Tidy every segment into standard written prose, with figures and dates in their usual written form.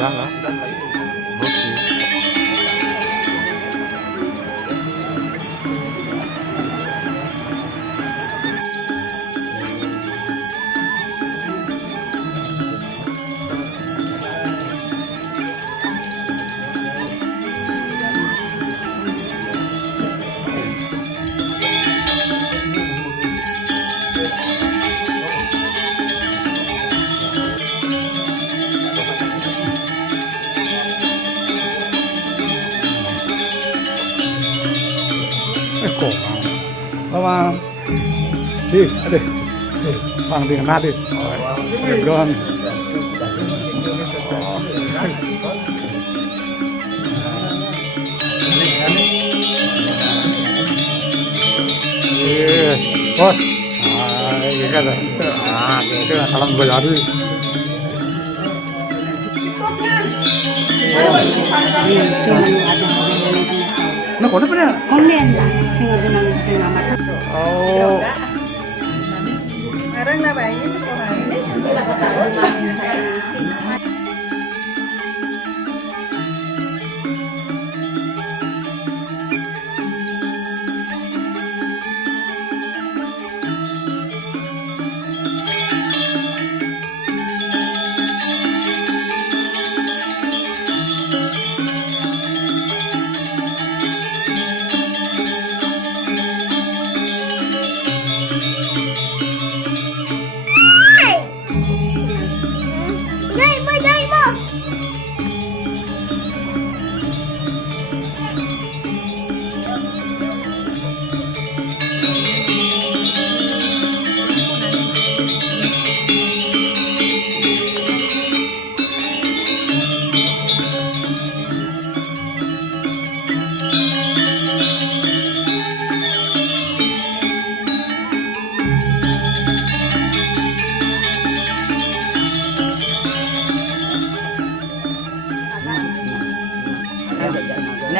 Udah lah. Cổ vào đi bằng tiền nát đi con bos ini kan itu salam gue lari nó có nó phải là con nên là sinh làm mặt Sekarang na bayi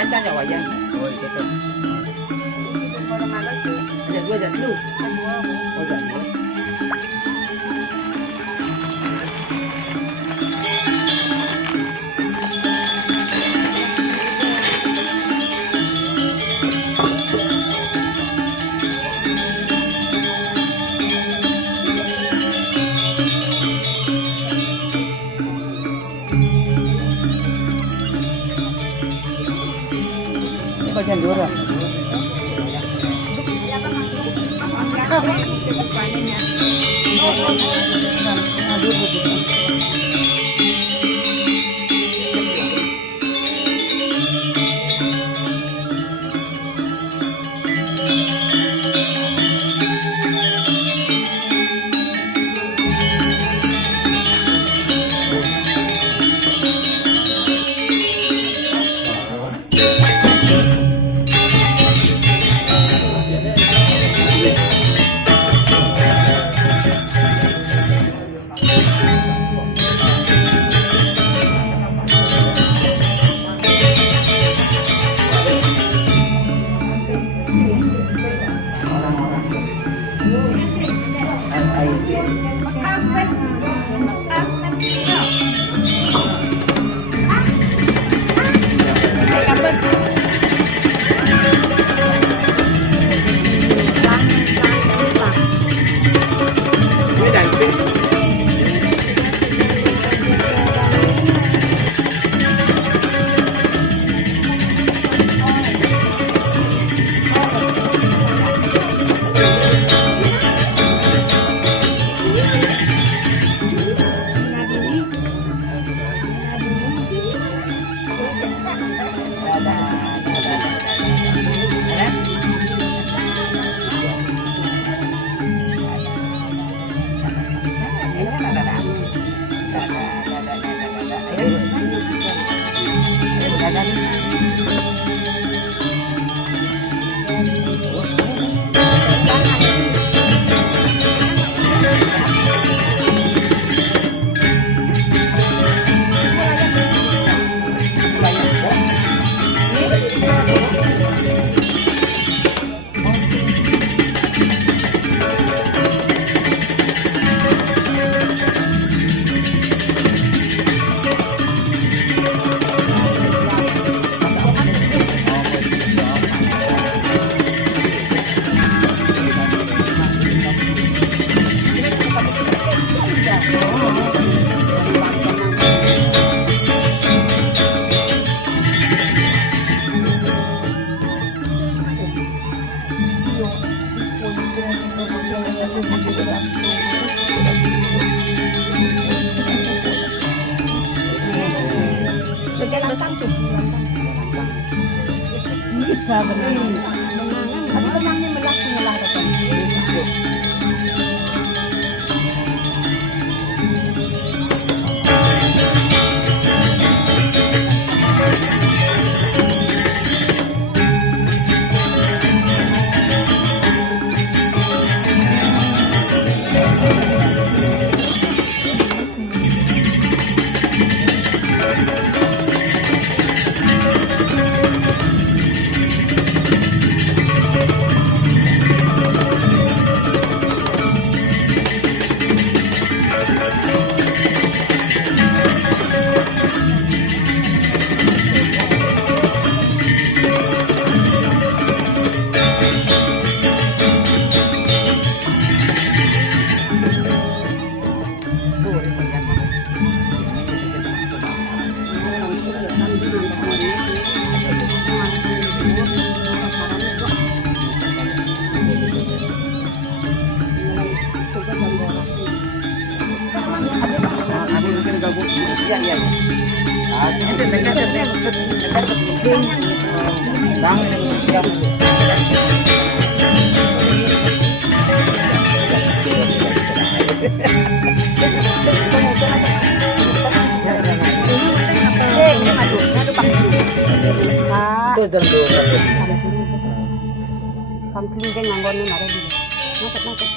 Nanti ada wayang. Ada dua dan dulu. Oh, dan dua. bagian dua. Bisa benar. Tapi benangnya melaki melah datang. Iya. Itu dekat ke kuping. Bangun siap. Itu tentu. Kampling kan nganggon ni marah dia. Nakit.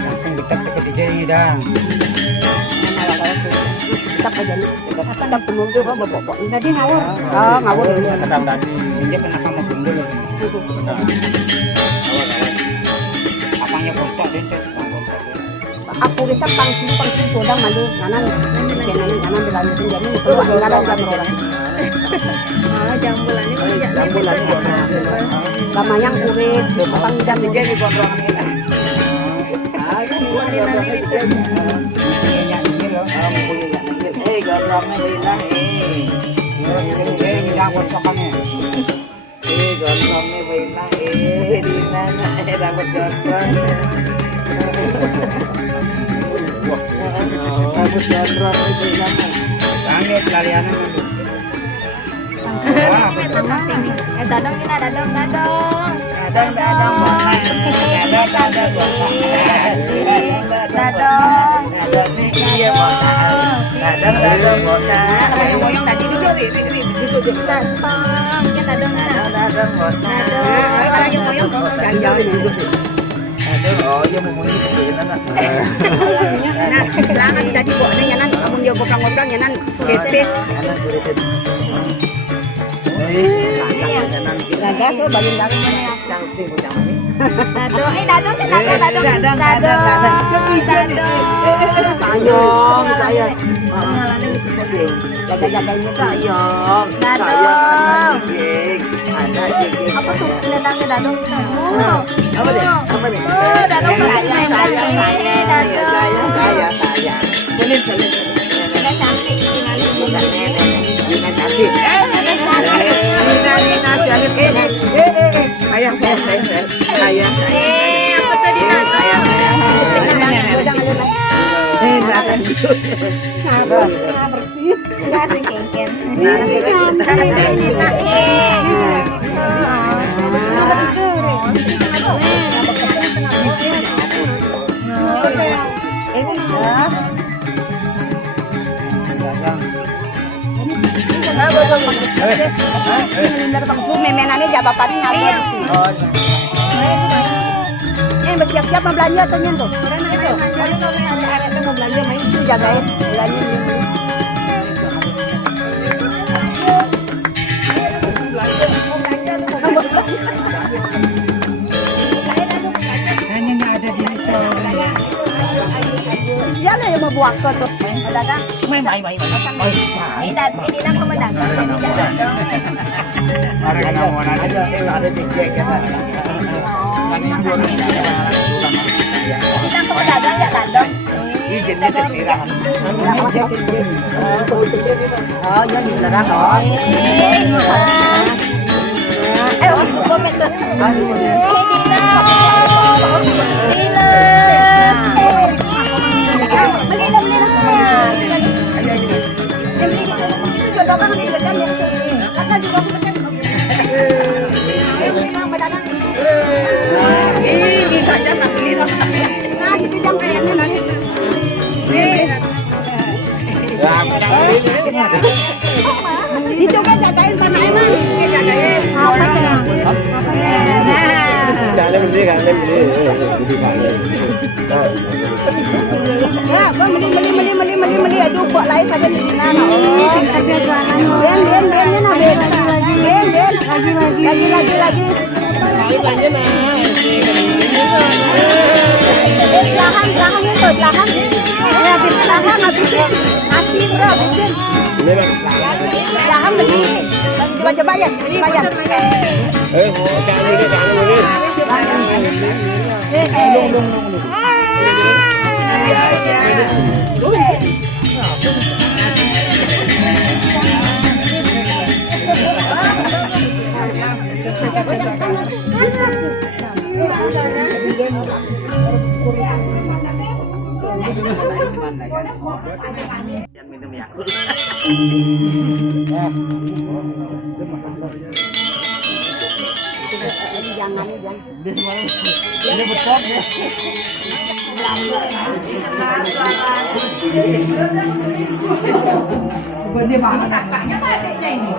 Langsung kita ke DJ dah. Kita pajani. Kita penunggu kok bapak. Tadi ngawur. Ngawur dulu. Ketang tadi. Dia kena kamu gundul. Apanya kontak dia tu? Aku rasa pangsi sodang malu kanan bilangan dia ni perlu anggaran dalam orang. Oh, jambulannya banyak. Jambulannya Kamayang kuris, abang dan dan jadi gondrong ini. Ah, kan bukan gondrong itu jadi. Eh, gondrongnya bilang gondrongnya bilang di mana dapat gondrong. Dapat gondrong itu kan. Langit kaliannya dulu. dadong kita dadong. Dadang bonai. Dadong. Iya bonai. Dadang bonai. Yang tadi Itu dadong, kita dadong. Dadang bonai. Oh, iya mau bunyi gitu ya nak. Nah, langan tadi buat nih nyanan, kamu dia goprang-goprang nyanan cetis. Anak kurisit. Lagas oh balin lagi Yang sih bocah ini. dadong, dadong. Sayang. Jaga-jagain Sayang. Ada gigi. apa tuh datangnya dadong? Apa deh? Apa deh? Dadong Sayang. Selin. Kita cantik tinggalin. Bukan nenek. Ini cantik. Nina Selin. Sayang. Apa tadi Sayang. Terus enggak sih kengken. Bersiap-siap mau belanja tuh nyen tuh. Ada mau belanja main Itu jagain belanja. Kayaknya ada di situ. Iya lah yang mau buat ke tuh. Dagang. Main. Ini nang pemandangan. Aja ada tiga kan. Kita ke pedagang ya dadong. Izinnya tersirat. Oh, yang di belakang. Komen tuh. Bisa aja nak beli lah. Nah, gitu jam kayaknya nanti. Dicoba jagain tanah emang. Jagain. Apa sih? Kalian beli. Ya, gua beli. Aduh, buat lain saja di sana. Lagi. Lahan. Habisin. Masih bro, habisin. Lahan beli. Coba ya, bayar. Yang minum Yakult. Jangan. Ini betul ya. Dia mana kakaknya Pak adiknya ini?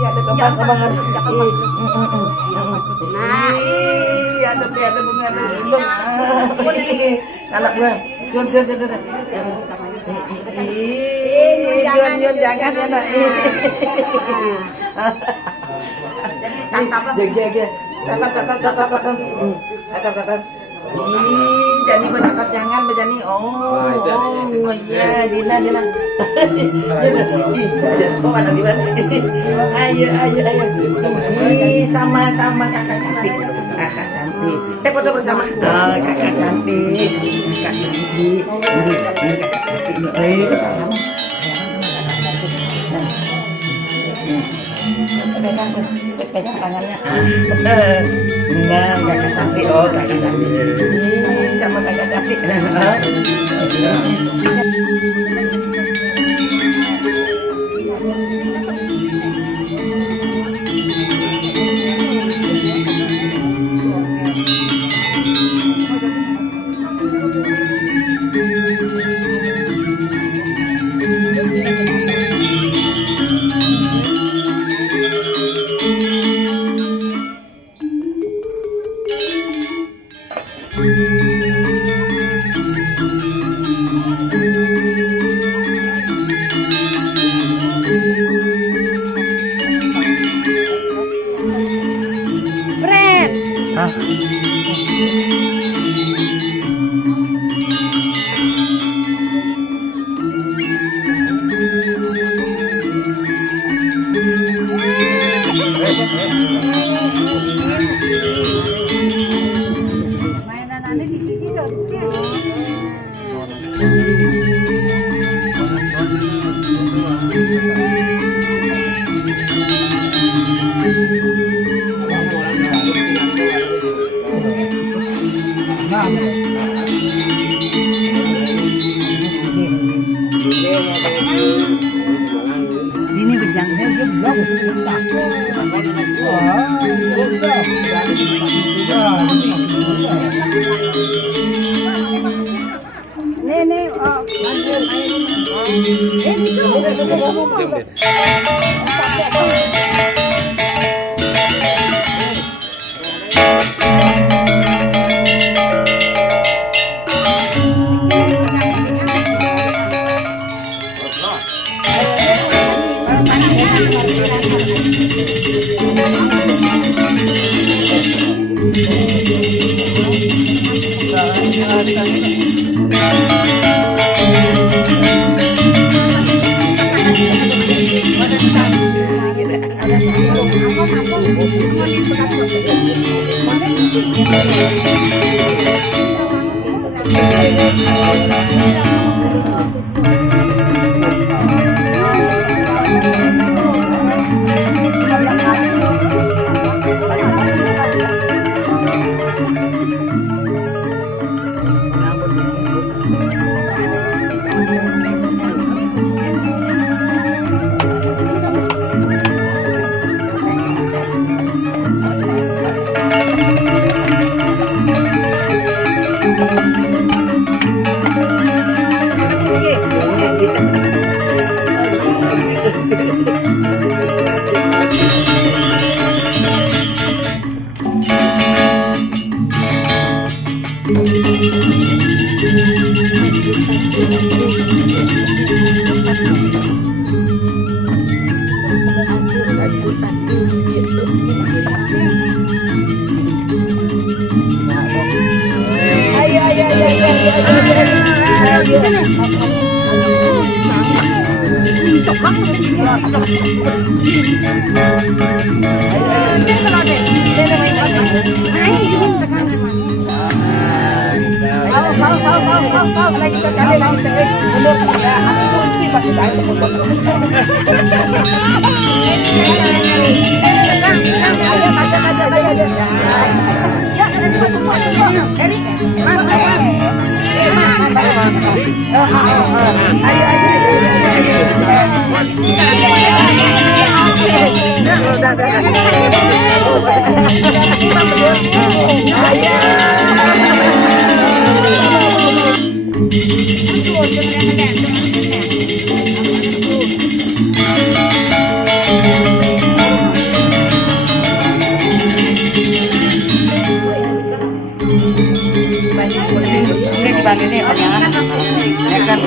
Iya ada kembang-kembangan. Nah, iya ada bunga bunga. Anak gua, sun. Yun, jangan ya nak. Tatap. Jadi berangkat jangan berjani. Oh iya, Dina. Kok ada di mana? Ayo. Sama kakak cantik. Foto bersama. Kakak cantik. Ini kakak cantik. Salam. Pegang tangannya. Nah, kakak cantik. Oh, kakak cantik. Sama kakak cantik. Mainannya di sisi dong. Ini berjangkau dia bagus. Nih, Eri, mana? Ayo, ini dibantu nih orang nekan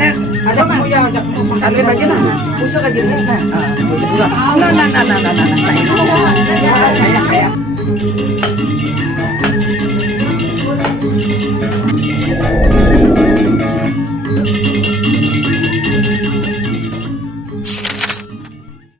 Nah,